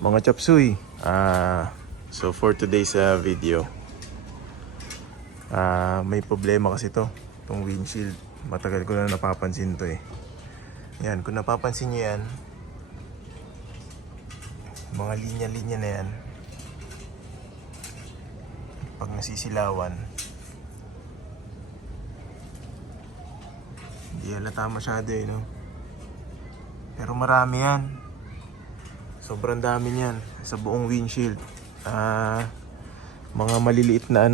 Mga chapsuy, so for today's video, may problema kasi itong windshield. Matagal ko na napapansin to eh. Yan, kung napapansin nyo yan, mga linya-linya na yan, pag nasisilawan, hindi halata masyado eh, no? Pero marami yan. Sobrang dami niyan sa buong windshield. Mga maliliit na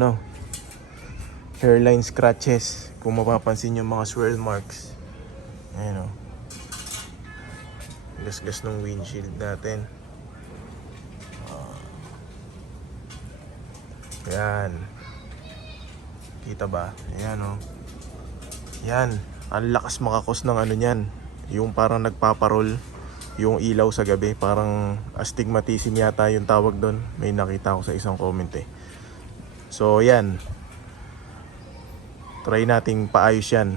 hairline scratches. Kung mapapansin yung mga swirl marks. Ayan o. Gasgas ng windshield natin. Ayan. Kita ba? Ayan o. Yan. Ang lakas makakos ng niyan. Yung parang nagpaparol yung ilaw sa gabi, parang astigmatism yata yung tawag doon. May nakita ko sa isang comment eh. So yan, try nating paayos yan.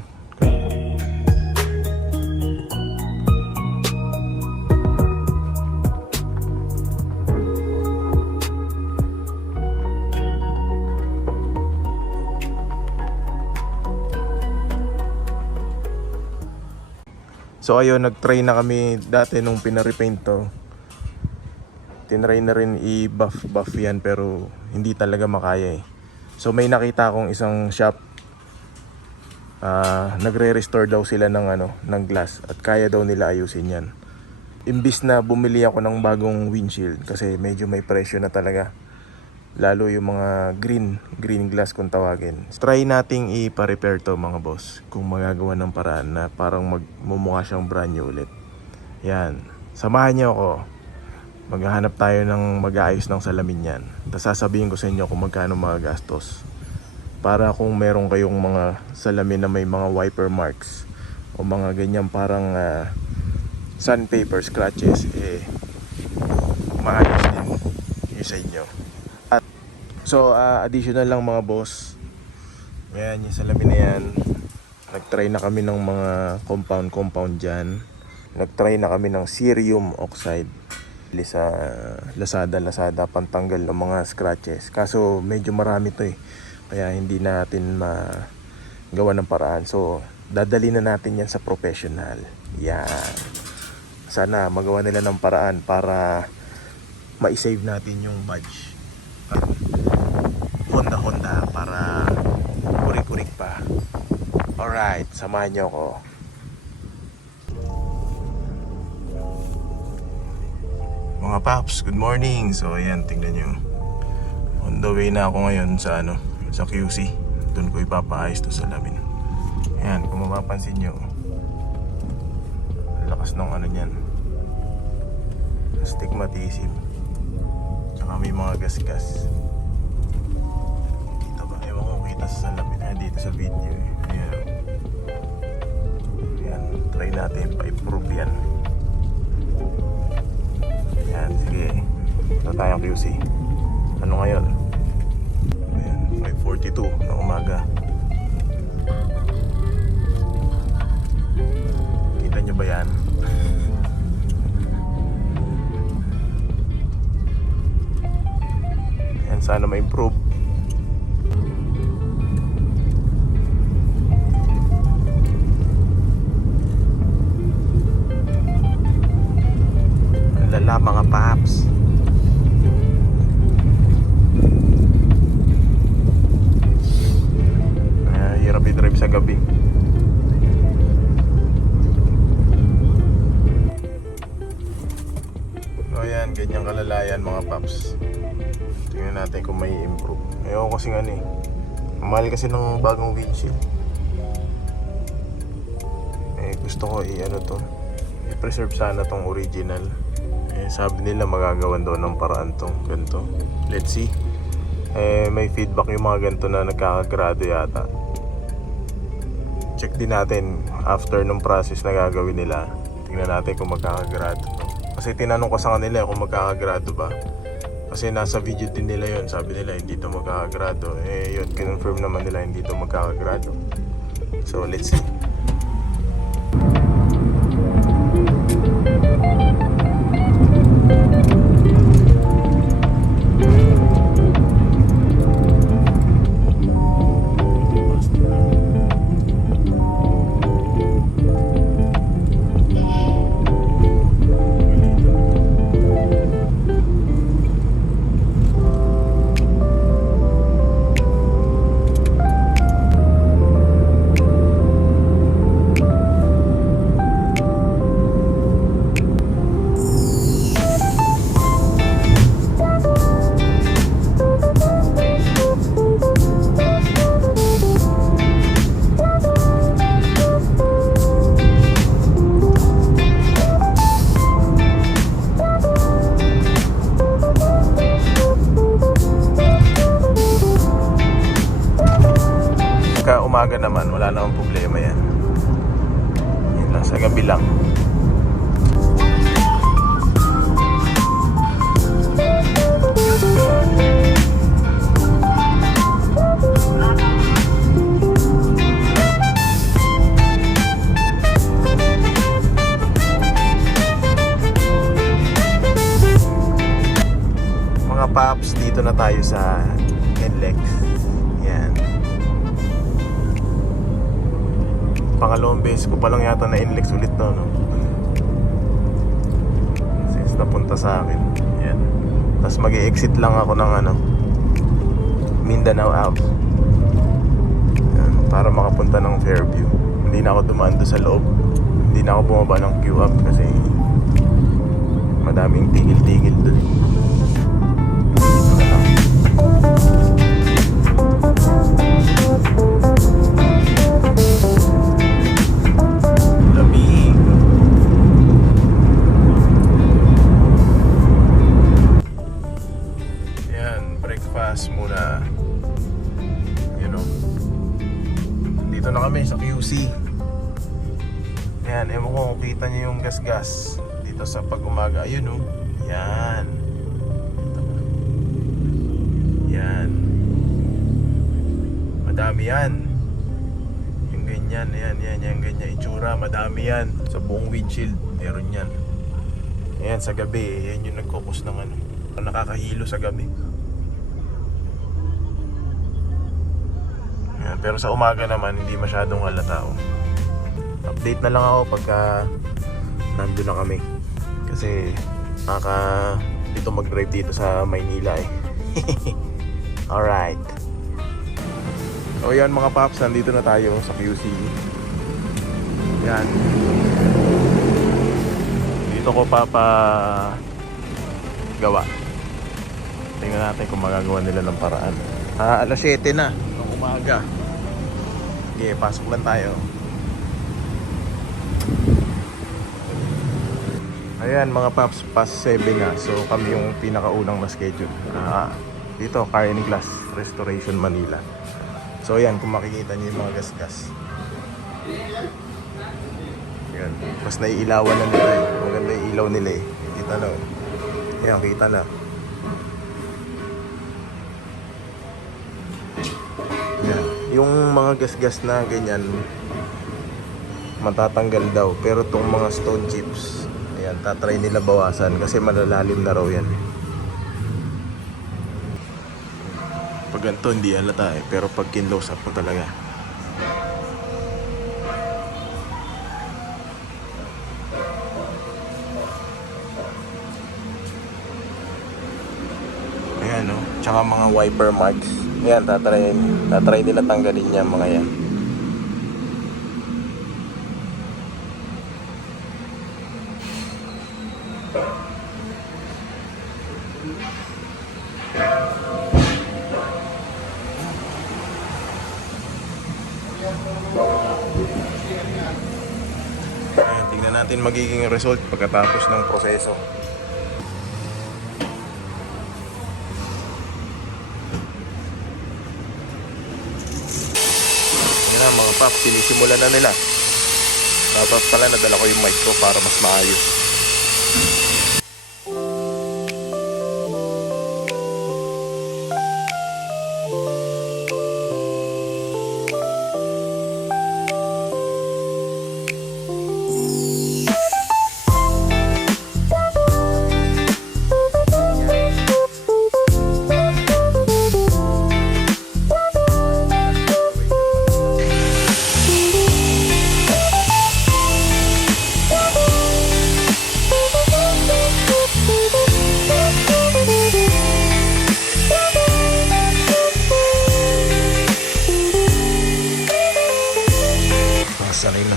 So ayun, nag-try na kami dati nung pinarepaint to. Tinry na rin i-buff yan pero hindi talaga makaya eh. So may nakita akong isang shop, nagre-restore daw sila ng glass at kaya daw nila ayusin yan. Imbis na bumili ako ng bagong windshield kasi medyo may presyo na talaga. Lalo yung mga green glass kung tawagin. Try nating i-repair to mga boss. Kung magagawa ng paraan na parang magmumukha siyang brand new ulit. Yan. Samahan niyo ako. Maghahanap tayo ng mag-aayos ng salamin yan. Tapos sasabihin ko sa inyo kung magkano mga gastos. Para kung meron kayong mga salamin na may mga wiper marks o mga ganyan parang sandpaper scratches, maayos din yung sa inyo. So additional lang mga boss. Ayan yung salamin na yan. Nagtry na kami ng mga compound dyan. Nagtry na kami ng cerium oxide sa Lazada pantanggal ng mga scratches. Kaso medyo marami to eh. Kaya hindi natin magawa ng paraan. So dadali na natin yan sa professional. Yan. Sana magawa nila ng paraan para ma-save natin yung badge. Honda para kurik-kurik pa. Alright, samahan nyo ako. Mga paps, good morning. So ayan, tingnan nyo. On the way na ako ngayon sa QC. Doon ko ipapaayos to salamin. Ayan, kung mapapansin nyo, lakas ng nyan, astigmatism. Tsaka may mga gasgas. Sa salamin dito sa video eh. Ayan, try natin pa-improve yan. Ayan, sige. Ito tayong QC. Ano ngayon? Ayan, 5:42 ng umaga. Kita nyo ba yan? Ayan, sana ma-improve. Mga paps, hirap i-drive sa gabi. So ayan, ganyang kalalayan mga paps. Tingnan natin kung may improve. Ayaw kasi mahal kasi ng bagong windshield. Gusto ko i-preserve sana tong original. Sabi nila magagawan daw ng paraan tong ganito. Let's see. May feedback yung mga ganito na nagkakagrado yata. Check din natin after ng process na gagawin nila. Tingnan natin kung magkakagrado to. Kasi tinanong ko sa kanila kung magkakagrado ba. Kasi nasa video din nila yon. Sabi nila hindi to magkakagrado. Yun, confirm naman nila hindi to magkakagrado. So let's see. umaga naman, wala namang problema yan. Yun lang, sa gabi lang. Mga paps, dito na tayo sa NLEX. Yan. Pangalawang beses ko pa lang yata na NLEX ulit to, no? Since napunta sa akin. Yan. Tapos mag-i-exit lang ako ng Mindanao Ave. Yan. Para makapunta ng Fairview. Hindi na ako dumaan doon sa loob. Hindi na ako bumaba ng Q-Up kasi madaming tigil-tigil doon. Muna, you know, dito na kami sa QC. Ayan, ewan ko kung kita nyo yung gas-gas dito sa pag-umaga. Ayun, oh. Yan. Yan. Madami yan. Yung ganyan, yan, ganyan itsura. Madami yan. Sa buong windshield, meron yan. Ayan, sa gabi, yan yung nagkukos ng nakakahilo sa gabi. Pero sa umaga naman hindi masyadong halata. Update na lang ako pagka nandun na kami. Kasi dito mag-drive dito sa Maynila eh. Alright. O yan mga paps, nandito na tayo sa QC. Yan. Dito ko gawa. Tingnan natin kung magagawa nila ng paraan. Alas 7 na ng umaga. Okay, pasok lang tayo. Ayan mga paps, past 7 na. So kami yung pinakaunang na schedule. Dito, Carne Glass Restoration Manila. So ayan, kung makikita niyo yung mga gas-gas. Ayan, mas naiilawan na nila eh. Maganda yung ilaw nila eh. Kita na. Ayan, kita na. Ayan. Yung mga gas-gas na ganyan matatanggal daw, pero itong mga stone chips, ayan, tatry nila bawasan kasi malalalim na raw yan. Pag ganito hindi halata eh, pero pag kinlose up mo talaga. Ayan, no? Tsaka mga wiper marks. Ayan, tatry nila tanggalin niya mga yan. Ayan, tingnan natin magiging result pagkatapos ng proseso. Mga paps, sinisimulan na nila. Dapat pala nadala ko yung mic ko para mas maayos.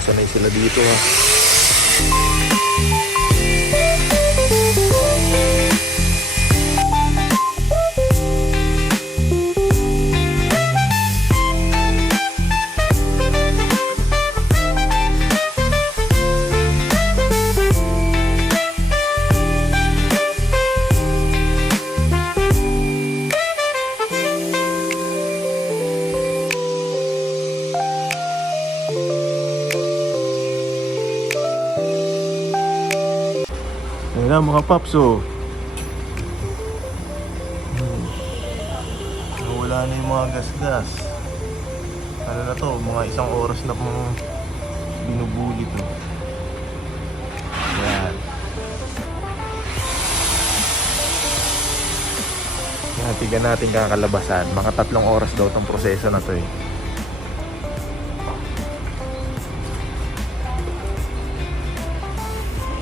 Sanay sila dito ha. mga paps, oh. Wala na yung mga gas-gas. Ano na to, mga isang oras na pong binubulit, no. Yan. Yan, tignan natin kakalabasan. Mga 3 oras daw tong proseso na to, eh.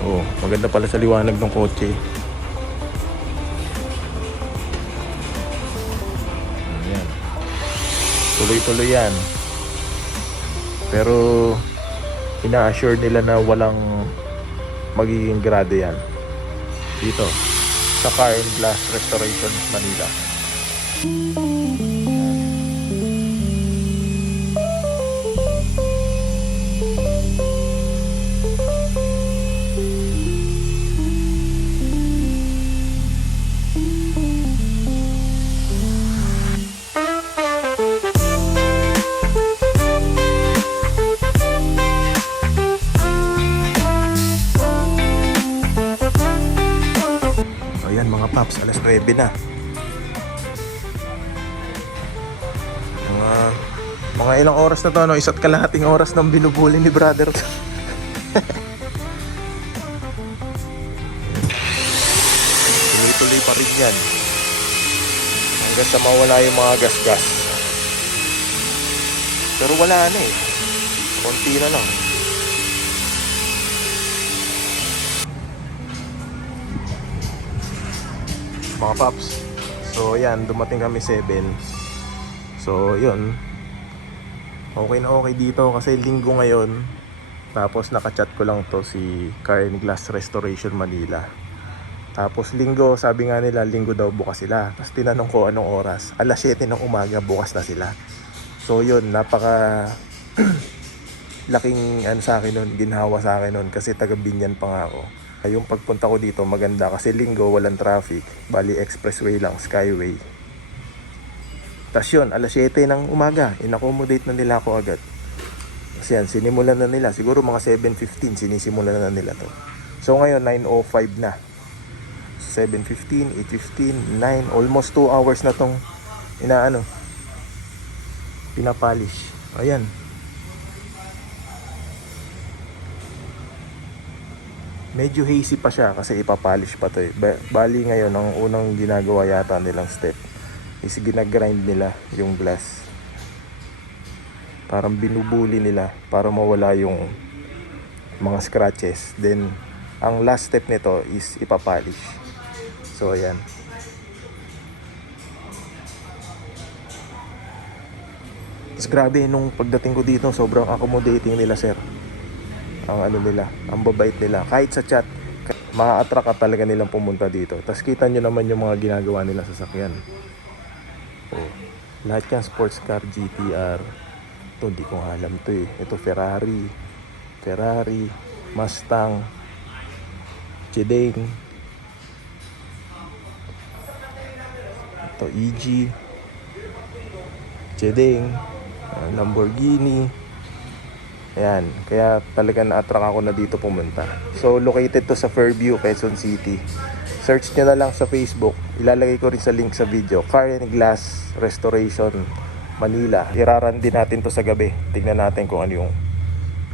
Oh, maganda pala sa liwanag ng kotse. Ayan. Tuloy-tuloy yan. Pero ina-assure nila na walang magiging grado yan dito sa Car and Glass Restoration Manila. Ayan mga paps, alas 9 na. Mga ilang oras na to, no? 1.5 oras nang binubuli ni brother. Tuloy-tuloy pa rin yan hanggang sa mawala yung mga gas-gas. Pero wala na eh, konti na lang. Mga paps, so yan, dumating kami 7. So yun, okay na okay dito kasi linggo ngayon. Tapos nakachat ko lang to si Car and Glass Restoration Manila. Tapos linggo, sabi nga nila linggo daw bukas sila. Tapos tinanong ko anong oras, alas 7 ng umaga bukas na sila. So yun, napaka laking ano sa akin nun, ginhawa sa akin nun kasi taga Binyan pa nga ako. Yung pagpunta ko dito maganda kasi linggo walang traffic, bali expressway lang, skyway. Tapos yun, alas 7 ng umaga, in-accommodate na nila ako agad. Kasi yan, sinimulan na nila, siguro mga 7:15 sinisimulan na nila to. So ngayon 9:05 na, 7:15, 8:15, 9, almost 2 hours na tong pinapolish. Ayan. Medyo hazy pa siya kasi ipapolish pa to eh. Bali ngayon, ang unang ginagawa yata nilang step is ginagrind nila yung glass. Parang binubuli nila para mawala yung mga scratches. Then, ang last step nito is ipapolish. So, ayan. Tapos grabe, nung pagdating ko dito, sobrang accommodating nila, sir. Ang ano nila, ang babait nila. Kahit sa chat, maa-attract ka talaga nilang pumunta dito. Tapos kita nyo naman yung mga ginagawa nila sa sasakyan. Oh, lahat yan, sports car, GTR. Ito, hindi ko alam to eh. Ito, Ferrari, Mustang, Chedeng. Ito, EG, Chedeng, Lamborghini. Ayan, kaya talaga na-attract ako na dito pumunta. So, located to sa Fairview, Quezon City. Search nyo na lang sa Facebook. Ilalagay ko rin sa link sa video. Car and Glass Restoration Manila. Iraran din natin to sa gabi. Tignan natin kung ano yung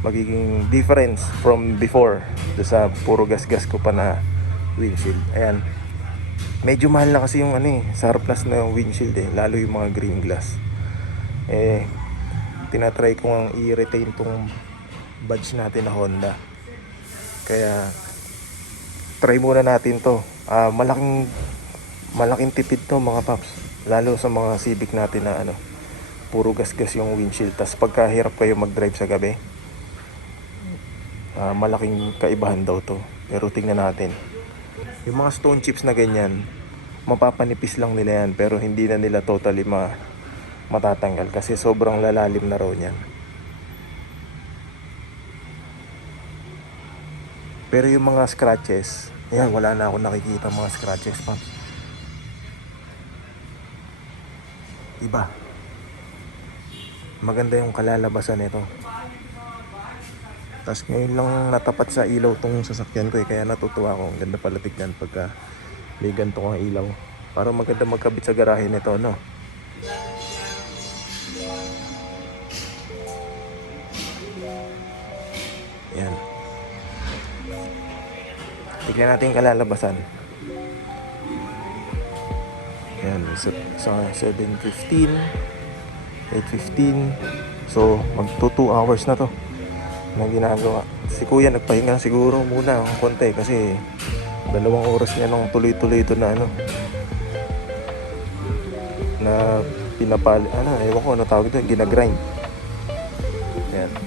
magiging difference from before. Do sa puro gas-gas ko pa na windshield. Ayan. Medyo mahal na kasi yung surplus na windshield eh. Lalo yung mga green glass. Tinatry ko ang i-retain tong badge natin na Honda. Kaya try muna natin to. Malaking tipid to mga paps. Lalo sa mga Civic natin na puro gas-gas yung windshield. Tas pagkahirap kayo mag-drive sa gabi, malaking kaibahan daw to. Pero tingnan natin. Yung mga stone chips na ganyan, mapapanipis lang nila yan. Pero hindi na nila totally matatanggal kasi sobrang lalalim na raw niyan. Pero yung mga scratches, ayan, wala na ako nakikita mga scratches, paps. Iba. Maganda yung kalalabasan nito. Tapos ngayon lang natapat sa ilaw tong sasakyan ko kaya natutuwa ako. Ang ganda pala tignan pagka may ganito kang ilaw. Para maganda magkabit sa garahe nito, no? Yan. Tignan natin yung kalalabasan. Yan, sa 7:15, 8:15. So, magto 2 hours na to na ginagawa. Si kuya nagpahinga siguro muna ng konti kasi 2 oras niya nung tuloy-tuloy ito na na pinapali, ewan ko ano tawag ito, ginagrind. Yan.